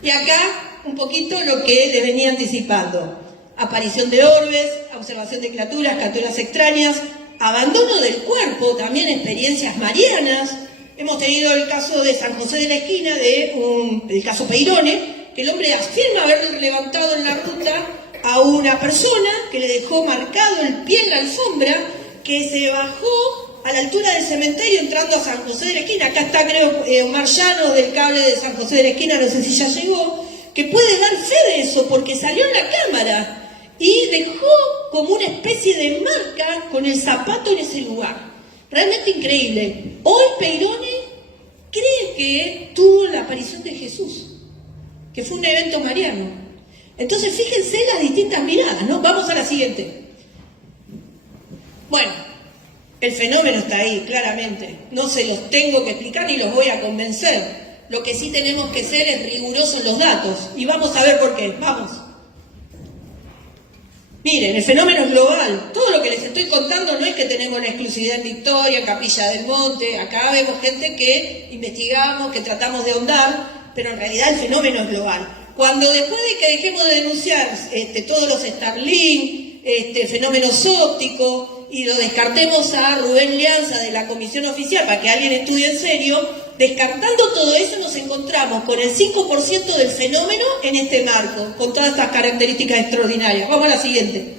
Y acá un poquito lo que les venía anticipando. Aparición de orbes, observación de criaturas extrañas, abandono del cuerpo, también experiencias marianas. Hemos tenido el caso de San José de la Esquina, el caso Peirone, que el hombre afirma haber levantado en la ruta a una persona que le dejó marcado el pie en la alfombra, que se bajó a la altura del cementerio entrando a San José de la Esquina. Acá está, creo, Omar Llano del cable de San José de la Esquina, no sé si ya llegó, que puede dar fe de eso, porque salió en la cámara y dejó como una especie de marca con el zapato en ese lugar. Realmente increíble. Hoy Peirone cree que tuvo la aparición de Jesús, que fue un evento mariano. Entonces fíjense las distintas miradas, ¿no? Vamos a la siguiente. Bueno, el fenómeno está ahí, claramente. No se los tengo que explicar ni los voy a convencer. Lo que sí tenemos que ser es rigurosos en los datos. Y vamos a ver por qué. Vamos. Miren, el fenómeno es global. Todo lo que les estoy contando no es que tenemos la exclusividad en Victoria, Capilla del Monte. Acá vemos gente que investigamos, que tratamos de ahondar, pero en realidad el fenómeno es global. Cuando después de que dejemos de denunciar todos los Starlink, fenómenos ópticos, y lo descartemos a Rubén Leanza de la Comisión Oficial para que alguien estudie en serio, descartando todo eso nos encontramos con el 5% del fenómeno en este marco, con todas estas características extraordinarias. Vamos a la siguiente.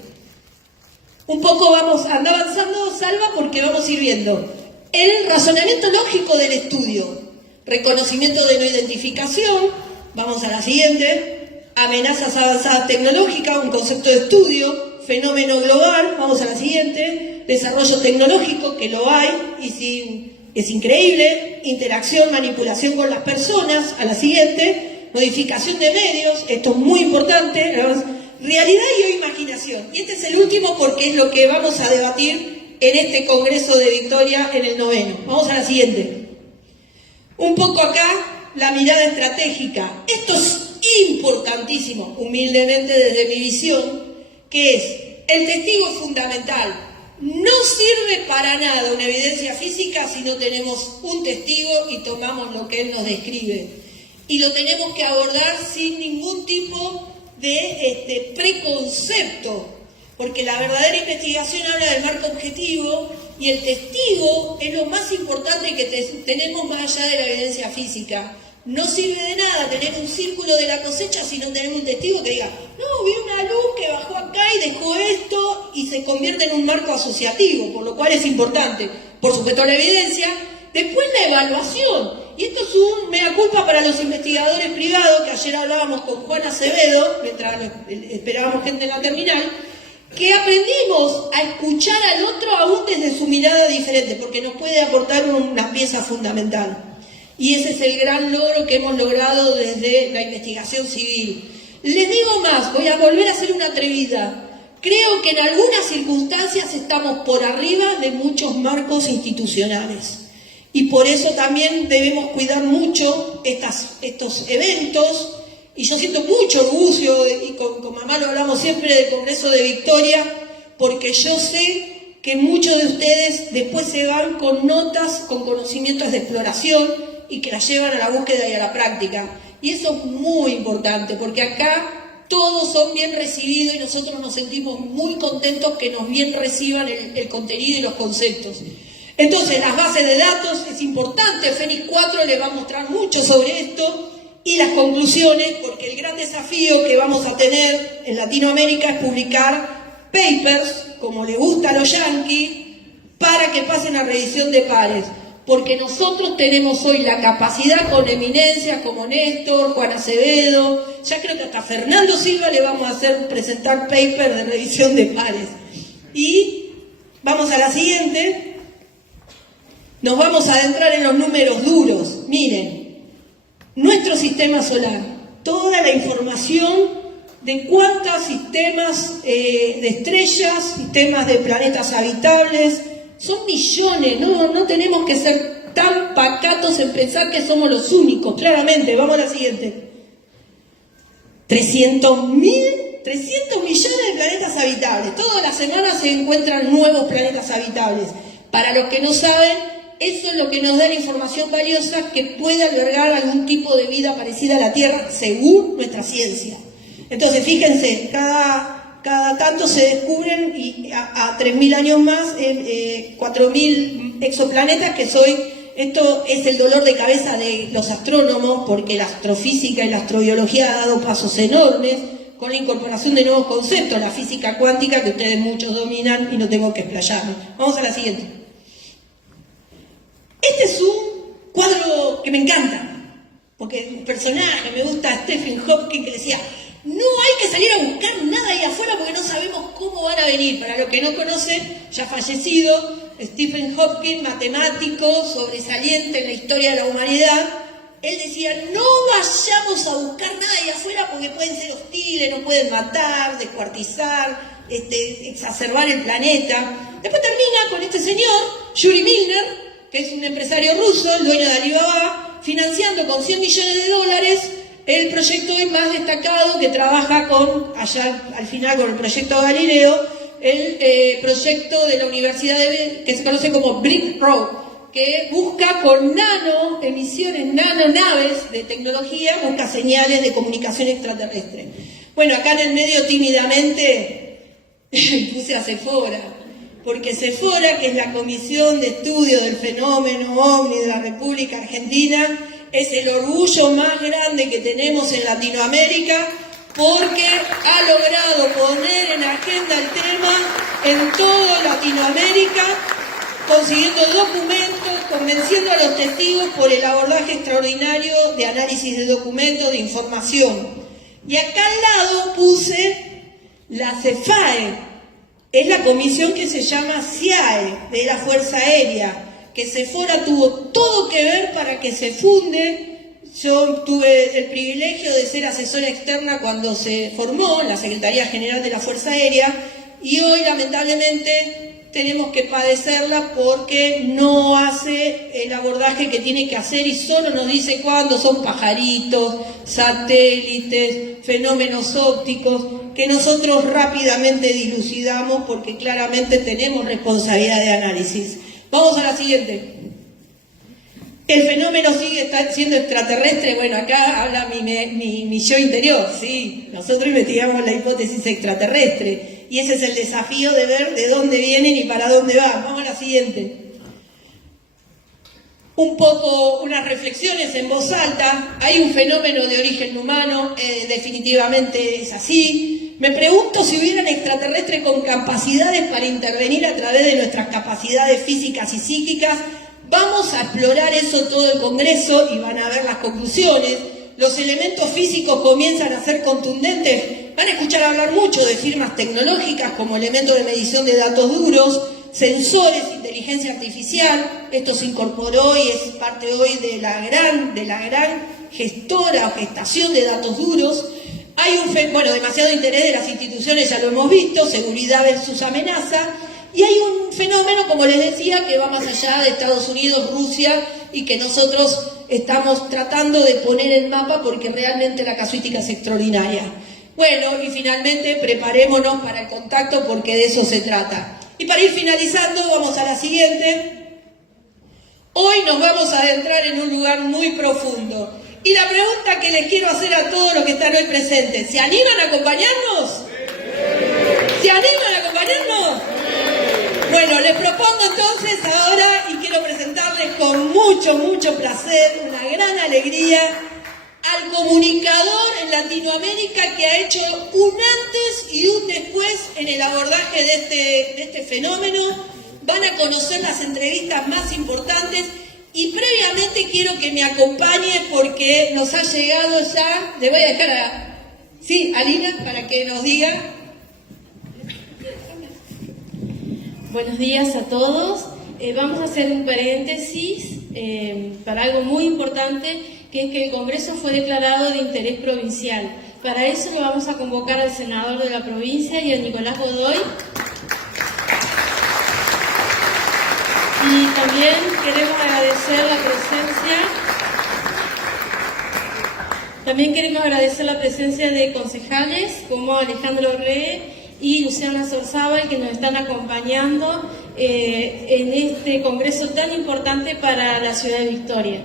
Un poco anda avanzando, Salva, porque vamos a ir viendo el razonamiento lógico del estudio. Reconocimiento de no identificación, vamos a la siguiente. Amenazas avanzadas tecnológicas, un concepto de estudio. Fenómeno global, vamos a la siguiente. Desarrollo tecnológico, que lo hay, y sí, es increíble. Interacción, manipulación con las personas, a la siguiente. Modificación de medios, esto es muy importante. Realidad y o imaginación. Y este es el último porque es lo que vamos a debatir en este Congreso de Victoria en el 9º. Vamos a la siguiente. Un poco acá, la mirada estratégica. Esto es importantísimo, humildemente desde mi visión, que es el testigo es fundamental. No sirve para nada una evidencia física si no tenemos un testigo y tomamos lo que él nos describe. Y lo tenemos que abordar sin ningún tipo de preconcepto, porque la verdadera investigación habla del marco objetivo y el testigo es lo más importante que tenemos más allá de la evidencia física. No sirve de nada tener un círculo de la cosecha si no tenemos un testigo que diga, no, vi una luz que bajó acá y dejó esto, y se convierte en un marco asociativo, por lo cual es importante, por supuesto, la evidencia. Después la evaluación, y esto es un mea culpa para los investigadores privados, que ayer hablábamos con Juan Acevedo, mientras esperábamos gente en la terminal, que aprendimos a escuchar al otro aún desde su mirada diferente, porque nos puede aportar una pieza fundamental. Y ese es el gran logro que hemos logrado desde la investigación civil. Les digo más, voy a volver a hacer una atrevida. Creo que en algunas circunstancias estamos por arriba de muchos marcos institucionales. Y por eso también debemos cuidar mucho estos eventos. Y yo siento mucho orgullo, y con mamá lo hablamos siempre, del Congreso de Victoria, porque yo sé que muchos de ustedes después se van con notas, con conocimientos de exploración, y que la llevan a la búsqueda y a la práctica. Y eso es muy importante, porque acá todos son bien recibidos y nosotros nos sentimos muy contentos que nos bien reciban el contenido y los conceptos. Entonces, las bases de datos es importante, Fénix 4 les va a mostrar mucho sobre esto, y las conclusiones, porque el gran desafío que vamos a tener en Latinoamérica es publicar papers, como le gusta a los yanquis, para que pasen a revisión de pares. Porque nosotros tenemos hoy la capacidad con eminencias como Néstor, Juan Acevedo, ya creo que hasta Fernando Silva le vamos a hacer presentar paper de revisión de pares. Y vamos a la siguiente. Nos vamos a adentrar en los números duros. Miren, nuestro sistema solar, toda la información de cuántos sistemas de estrellas, sistemas de planetas habitables. Son millones, no tenemos que ser tan pacatos en pensar que somos los únicos, claramente. Vamos a la siguiente. 300 millones de planetas habitables. Todas las semanas se encuentran nuevos planetas habitables. Para los que no saben, eso es lo que nos da la información valiosa que puede albergar algún tipo de vida parecida a la Tierra, según nuestra ciencia. Entonces, fíjense, cada tanto se descubren, y a 3.000 años más, 4.000 exoplanetas, esto es el dolor de cabeza de los astrónomos, porque la astrofísica y la astrobiología ha dado pasos enormes con la incorporación de nuevos conceptos, la física cuántica, que ustedes muchos dominan y no tengo que explayarme. Vamos a la siguiente. Este es un cuadro que me encanta, porque un personaje, me gusta Stephen Hawking, que decía: no hay que salir a buscar nada ahí afuera porque no sabemos cómo van a venir. Para los que no conocen, ya fallecido, Stephen Hawking, matemático, sobresaliente en la historia de la humanidad, él decía: no vayamos a buscar nada ahí afuera porque pueden ser hostiles, nos pueden matar, descuartizar, exacerbar el planeta. Después termina con este señor, Yuri Milner, que es un empresario ruso, el dueño de Alibaba, financiando con $100 millones el proyecto más destacado que trabaja allá al final con el proyecto Galileo, el proyecto de la universidad que se conoce como Brick Road, que busca con nanoemisiones, nanonaves de tecnología, busca señales de comunicación extraterrestre. Bueno, acá en el medio tímidamente puse a Sephora, porque Sephora, que es la Comisión de Estudio del Fenómeno OVNI de la República Argentina, es el orgullo más grande que tenemos en Latinoamérica, porque ha logrado poner en agenda el tema en toda Latinoamérica, consiguiendo documentos, convenciendo a los testigos por el abordaje extraordinario de análisis de documentos, de información. Y acá al lado puse la CEFAE, es la comisión que se llama CIAE, de la Fuerza Aérea, que Sephora tuvo todo que ver para que se funde. Yo tuve el privilegio de ser asesora externa cuando se formó la Secretaría General de la Fuerza Aérea, y hoy lamentablemente tenemos que padecerla porque no hace el abordaje que tiene que hacer y solo nos dice cuándo son pajaritos, satélites, fenómenos ópticos, que nosotros rápidamente dilucidamos porque claramente tenemos responsabilidad de análisis. Vamos a la siguiente. ¿El fenómeno sigue siendo extraterrestre? Bueno, acá habla mi yo interior, sí. Nosotros investigamos la hipótesis extraterrestre y ese es el desafío de ver de dónde vienen y para dónde van. Vamos a la siguiente. Un poco, unas reflexiones en voz alta. Hay un fenómeno de origen humano, definitivamente es así. Me pregunto si hubieran extraterrestres con capacidades para intervenir a través de nuestras capacidades físicas y psíquicas. Vamos a explorar eso todo el Congreso y van a ver las conclusiones. Los elementos físicos comienzan a ser contundentes. Van a escuchar hablar mucho de firmas tecnológicas como elementos de medición de datos duros, sensores, inteligencia artificial. Esto se incorporó y es parte hoy de la gran gestora o gestación de datos duros. Hay demasiado interés de las instituciones, ya lo hemos visto, seguridad versus amenaza. Y hay un fenómeno, como les decía, que va más allá de Estados Unidos, Rusia, y que nosotros estamos tratando de poner en mapa porque realmente la casuística es extraordinaria. Bueno, y finalmente preparémonos para el contacto porque de eso se trata. Y para ir finalizando, vamos a la siguiente. Hoy nos vamos a adentrar en un lugar muy profundo. Y la pregunta que les quiero hacer a todos los que están hoy presentes, ¿se animan a acompañarnos? ¿Se animan a acompañarnos? Bueno, les propongo entonces ahora, y quiero presentarles con mucho placer, una gran alegría, al comunicador en Latinoamérica que ha hecho un antes y un después en el abordaje de este fenómeno. Van a conocer las entrevistas más importantes y previamente quiero que me acompañe porque nos ha llegado ya, le voy a dejar a Lina para que nos diga. Buenos días a todos. Vamos a hacer un paréntesis para algo muy importante, que es que el Congreso fue declarado de interés provincial. Para eso le vamos a convocar al senador de la provincia y a Nicolás Godoy. Y también queremos agradecer la presencia de concejales como Alejandro Re y Luciana Sorzábal, que nos están acompañando en este congreso tan importante para la ciudad de Victoria.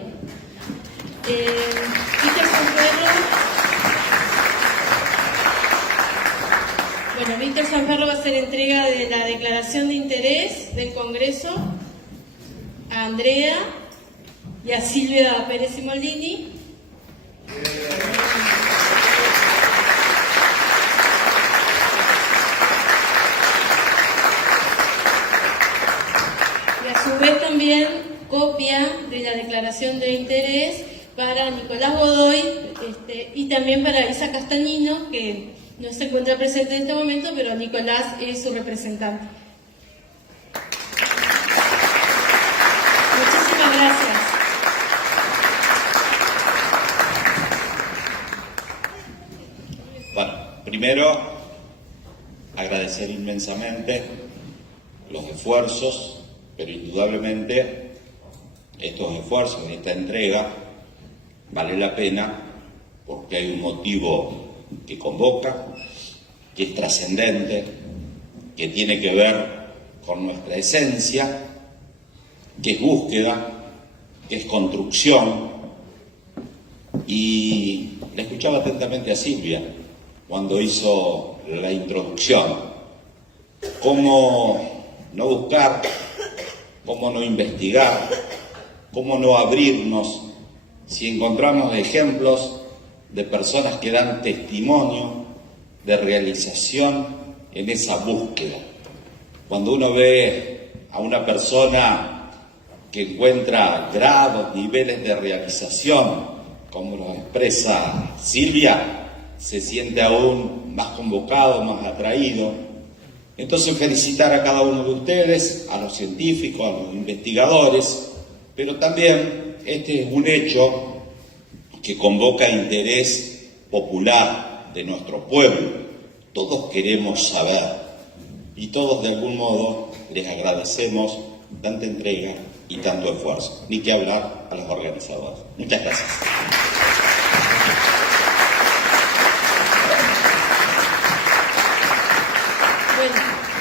Víctor Sanferro va a hacer entrega de la declaración de interés del Congreso a Andrea y a Silvia Pérez y Moldini. También copia de la declaración de interés para Nicolás Godoy y también para Isa Castañino, que no se encuentra presente en este momento, pero Nicolás es su representante. Muchísimas gracias. Bueno, primero agradecer inmensamente los esfuerzos, pero indudablemente estos esfuerzos, esta entrega, vale la pena porque hay un motivo que convoca, que es trascendente, que tiene que ver con nuestra esencia, que es búsqueda, que es construcción. Y le escuchaba atentamente a Silvia cuando hizo la introducción. ¿Cómo no buscar? ¿Cómo no investigar? ¿Cómo no abrirnos si encontramos ejemplos de personas que dan testimonio de realización en esa búsqueda? Cuando uno ve a una persona que encuentra grados, niveles de realización, como lo expresa Silvia, se siente aún más convocado, más atraído. Entonces felicitar a cada uno de ustedes, a los científicos, a los investigadores, pero también este es un hecho que convoca interés popular de nuestro pueblo. Todos queremos saber y todos de algún modo les agradecemos tanta entrega y tanto esfuerzo. Ni que hablar a los organizadores. Muchas gracias. Bueno,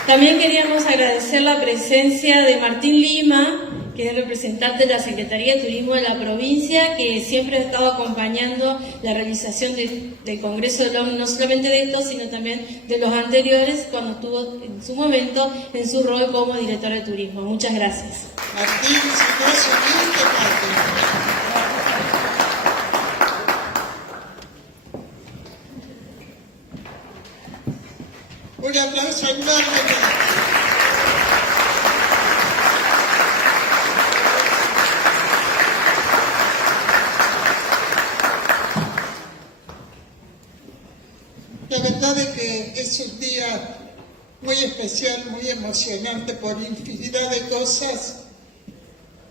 también queríamos agradecer la presencia de Martín Lima, que es representante de la Secretaría de Turismo de la provincia, que siempre ha estado acompañando la realización del Congreso del OVNI, no solamente de estos, sino también de los anteriores, cuando estuvo en su momento en su rol como director de turismo. Muchas gracias. Martín, si no es humilde, un aplauso enorme. La verdad es que es un día muy especial, muy emocionante por infinidad de cosas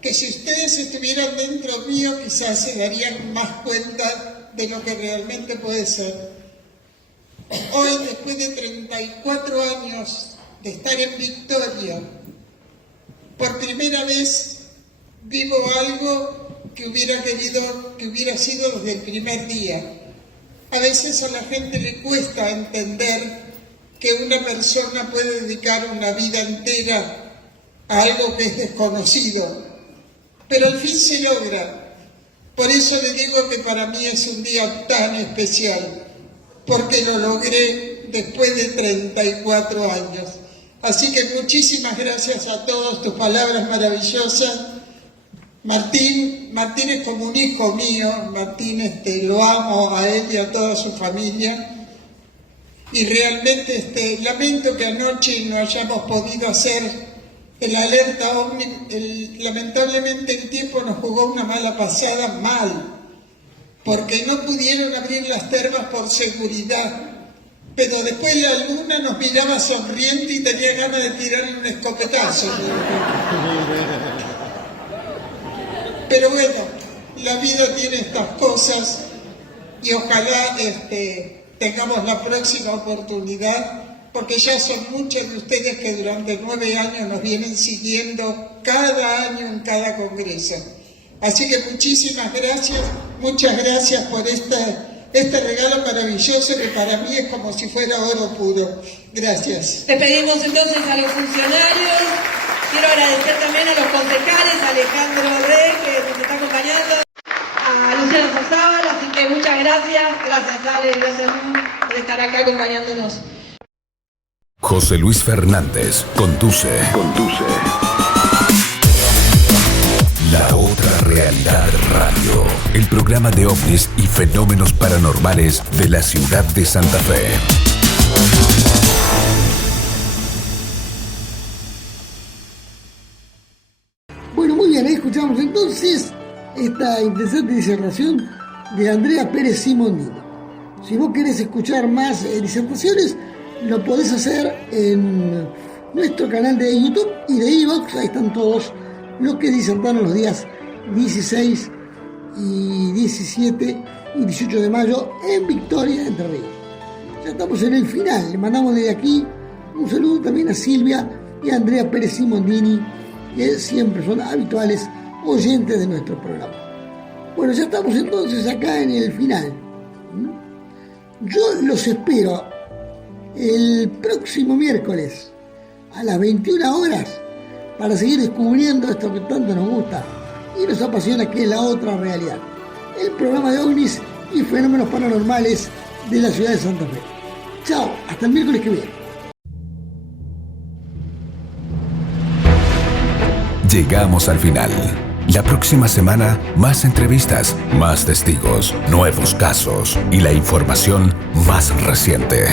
que si ustedes estuvieran dentro mío quizás se darían más cuenta de lo que realmente puede ser. Hoy, después de 34 años de estar en Victoria, por primera vez vivo algo que hubiera querido que hubiera sido desde el primer día. A veces a la gente le cuesta entender que una persona puede dedicar una vida entera a algo que es desconocido, pero al fin se logra. Por eso le digo que para mí es un día tan especial, porque lo logré después de 34 años. Así que muchísimas gracias a todos, tus palabras maravillosas. Martín es como un hijo mío. Martín, lo amo a él y a toda su familia. Y realmente lamento que anoche no hayamos podido hacer el alerta OVNI. Lamentablemente el tiempo nos jugó una mala pasada, mal, porque no pudieron abrir las termas por seguridad. Pero después la luna nos miraba sonriente y tenía ganas de tirarle un escopetazo. Pero bueno, la vida tiene estas cosas y ojalá tengamos la próxima oportunidad, porque ya son muchos de ustedes que durante 9 años nos vienen siguiendo cada año en cada congreso. Así que muchísimas gracias, muchas gracias por este regalo maravilloso que para mí es como si fuera oro puro. Gracias. Despedimos entonces a los funcionarios. Quiero agradecer también a los concejales, a Alejandro Rey, que nos está acompañando, a Luciano Fosábal, así que muchas gracias. Gracias, Ale, gracias por estar acá acompañándonos. José Luis Fernández conduce. La Otra Realidad Radio, el programa de ovnis y fenómenos paranormales de la ciudad de Santa Fe. Bueno, muy bien, ahí escuchamos entonces esta interesante disertación de Andrea Pérez Simondini. Si vos querés escuchar más disertaciones, lo podés hacer en nuestro canal de YouTube y de iVoox. Ahí están todos los que disertaron los días 16 y 17 y 18 de mayo en Victoria, Entre Ríos. Ya estamos en el final. Le mandamos desde aquí un saludo también a Silvia y a Andrea Pérez Simondini, que siempre son habituales oyentes de nuestro programa. Bueno, ya estamos entonces acá en el final. Yo los espero el próximo miércoles a las 21 horas para seguir descubriendo esto que tanto nos gusta y nos apasiona, que es La Otra Realidad, el programa de ovnis y fenómenos paranormales de la ciudad de Santa Fe. Chao, hasta el miércoles que viene. Llegamos al final. La próxima semana, más entrevistas, más testigos, nuevos casos y la información más reciente.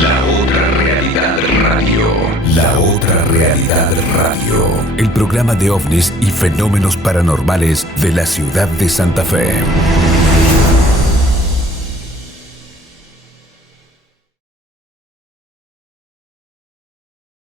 La Otra Realidad Radio. La Otra Realidad Radio. El programa de ovnis y fenómenos paranormales de la ciudad de Santa Fe.